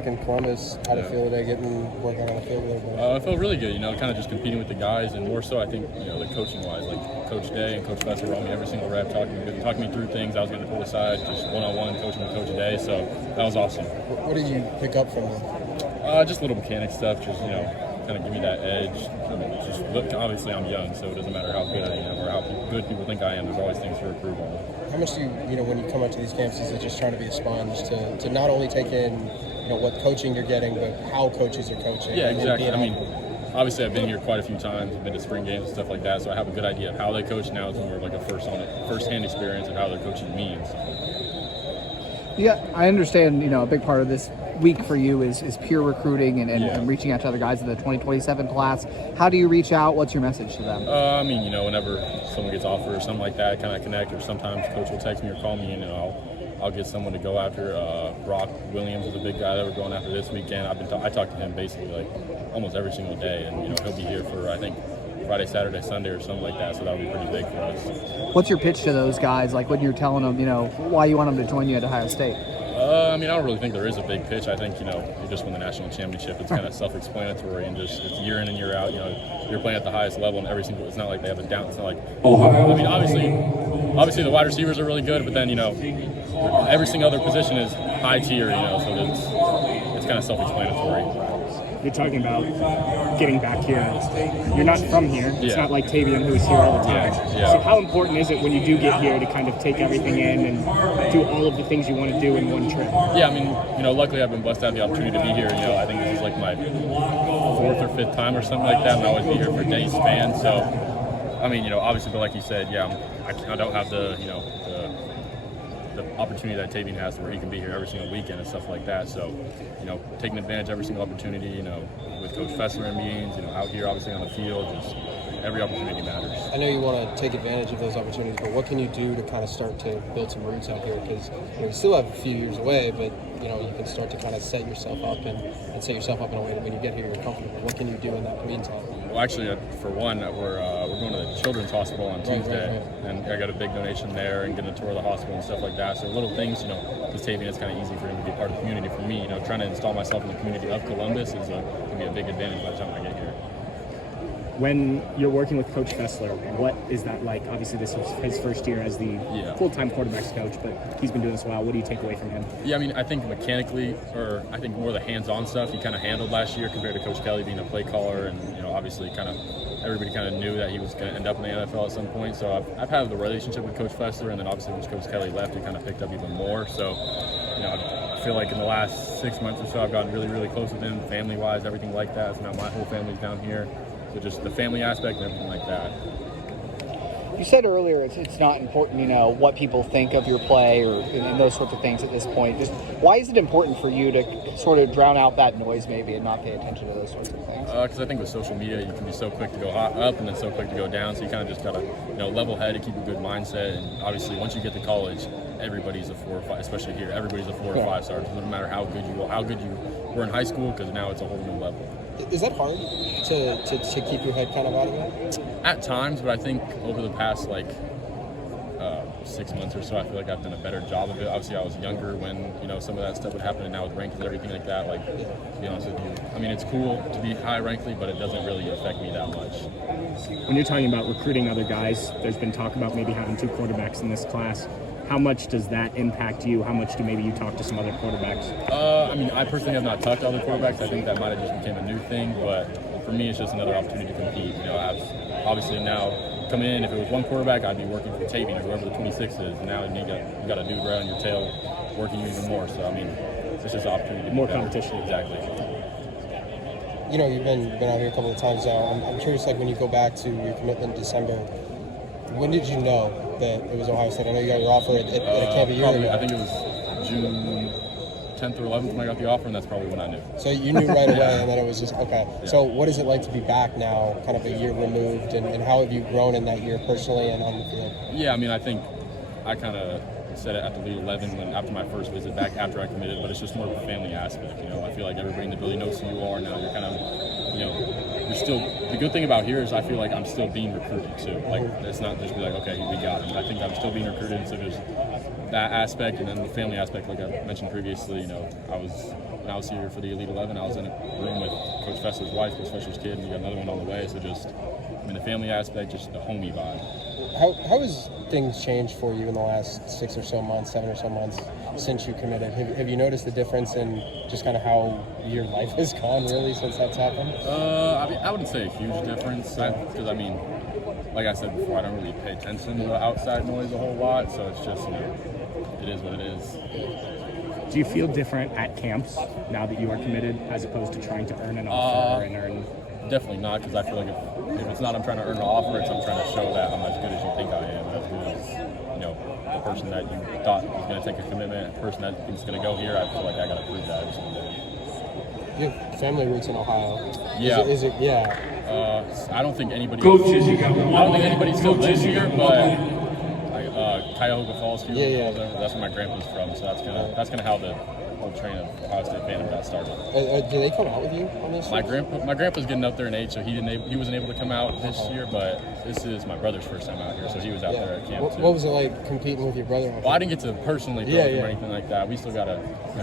back in Columbus. How'd it feel today working on the field a little bit? It felt really good, kind of just competing with the guys, and more so I think, like coaching-wise, like Coach Day and Coach Fessler were on me every single rep, talking me through things I was going to pull aside, just one-on-one coaching with Coach Day, so that was awesome. What did you pick up from them? Just little mechanic stuff, just, kind of give me that edge. Just look, obviously I'm young, so it doesn't matter how good I am or how good people think I am, there's always things to improve on. How much do you, when you come out to these camps, is it just trying to be a sponge to not only take in, what coaching you're getting, but how coaches are coaching? Yeah, exactly. I mean, obviously I've been here quite a few times, I've been to spring games and stuff like that, so I have a good idea of how they coach. Now it's more of like a first-hand experience of how their coaching means. Yeah, I understand, a big part of this week for you is peer recruiting and reaching out to other guys in the 2027 class. How do you reach out? What's your message to them? Whenever someone gets offered or something like that, kind of connect, or sometimes coach will text me or call me, and I'll get someone to go after. Brock Williams is a big guy that we're going after this weekend. I talk to him basically like almost every single day, and he'll be here for I think Friday, Saturday, Sunday, or something like that. So that'll be pretty big for us. What's your pitch to those guys? Like when you're telling them, why you want them to join you at Ohio State? I don't really think there is a big pitch. I think, you just win the national championship. It's kind of self-explanatory, and just it's year in and year out. You're playing at the highest level, and it's not like they have a down. It's not like, obviously the wide receivers are really good, but then, every single other position is high tier, so it's kind of self-explanatory. You're talking about getting back here. You're not from here. It's not like Tavian, who's here all the time. Yeah. So how important is it when you do get here to kind of take everything in and do all of the things you want to do in one trip? Yeah, luckily I've been blessed to have the opportunity to be here. I think this is like my 4th or 5th time or something like that, and I always be here for a day's span. So, obviously, but like you said, I don't have the opportunity that Tavian has where he can be here every single weekend and stuff like that. So, taking advantage of every single opportunity, with Coach Fessler in meetings, out here obviously on the field, just every opportunity matters. I know you want to take advantage of those opportunities, but what can you do to kind of start to build some roots out here? Because you still have a few years away, but you can start to kind of set yourself up and set yourself up in a way that when you get here you're comfortable. What can you do in that meantime? Well, actually, for one, we're going to the Children's Hospital on Tuesday, and I got a big donation there and getting a tour of the hospital and stuff like that. So little things, because Tavian, it's kind of easy for him to be part of the community. For me, trying to install myself in the community of Columbus is going to be a big advantage by the time I get here. When you're working with Coach Fessler, what is that like? Obviously, this was his first year as the full-time quarterbacks coach, but he's been doing this a while. What do you take away from him? Yeah, I think mechanically, or I think more the hands-on stuff he kind of handled last year compared to Coach Kelly being a play caller, and obviously everybody kind of knew that he was going to end up in the NFL at some point. So I've had the relationship with Coach Fessler, and then obviously when Coach Kelly left, he kind of picked up even more. So I feel like in the last 6 months or so, I've gotten really, really close with him, family-wise, everything like that. So now my whole family's down here. So just the family aspect and everything like that. You said earlier it's not important, what people think of your play or and those sorts of things at this point. Just why is it important for you to sort of drown out that noise maybe and not pay attention to those sorts of things? Because I think with social media, you can be so quick to go up and then so quick to go down. So you kind of just got to, level head and keep a good mindset. And obviously, once you get to college, everybody's a 4 or 5, especially here. Everybody's a 4 or 5 star. It doesn't matter how good you were in high school, because now it's a whole new level. Is that hard to keep your head kind of out of it? At times, but I think over the past 6 months or so, I feel like I've done a better job of it. Obviously, I was younger when some of that stuff would happen, and now with rankings and everything like that, to be honest with you, it's cool to be high rankly, but it doesn't really affect me that much. When you're talking about recruiting other guys, there's been talk about maybe having 2 quarterbacks in this class. How much does that impact you? How much do maybe you talk to some other quarterbacks? I personally have not talked to other quarterbacks. I think that might have just became a new thing, but for me, it's just another opportunity to compete. Obviously now coming in, if it was one quarterback, I'd be working for Tavian or whoever the 26 is. And now you got a dude right on your tail working even more. So it's just an opportunity. More competition. Exactly. You've been out here a couple of times now. I'm curious, when you go back to your commitment in December, when did you know that it was Ohio State? I know you got your offer at a camp a year ago. I think it was June 10th or 11th when I got the offer, and that's probably when I knew. So you knew right away, and then it was just, okay. Yeah. So what is it like to be back now, kind of a year removed, and how have you grown in that year personally and on the field? Yeah, I think I kind of said it at the Elite 11 after my first visit back after I committed, but it's just more of a family aspect. I feel like everybody in the building knows who you are now. You're kind of, you're still, the good thing about here is I feel like I'm still being recruited too. It's not just be like, okay, we got him. I think I'm still being recruited, so there's that aspect, and then the family aspect, like I mentioned previously, I was when I was here for the Elite 11, I was in a room with Coach Fessler's wife, Coach Fessler's kid, and we got another one on the way. So just, I mean, the family aspect, just the homey vibe. How has things changed for you in the last 6 or so months, 7 or so months since you committed? Have you noticed the difference in just kind of how your life has gone really since that's happened? I mean, I wouldn't say a huge difference because I mean, like I said before, I don't really pay attention to the outside noise a whole lot, so it's just, it is what it is. Do you feel different at camps now that you are committed, as opposed to trying to earn an offer and earn? Definitely not, because I feel like if it's not I'm trying to earn an offer, it's I'm trying to show that I'm as good as you think I am, as good as the person that you thought was going to take a commitment, the person that is going to go here. I feel like I got to prove that every single day. You have family roots in Ohio. Yeah. Is it yeah. I don't think anybody. Still lives here, but Cuyahoga Falls, that's where my grandpa's from. So that's kind of how the whole train of Ohio State fandom got started. Do they come out with you on this? My grandpa's getting up there in age, so he wasn't able to come out this year. But this is my brother's first time out here, so he was out there at camp too. What was it like competing with your brother? Well, I didn't get to personally throw him or anything like that. We still got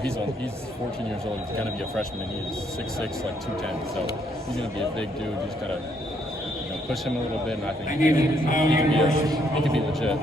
he's 14 years old. He's gonna be a freshman, and he's 6'6", like 210. So he's gonna be a big dude. You just gotta push him a little bit, and I think he can be legit.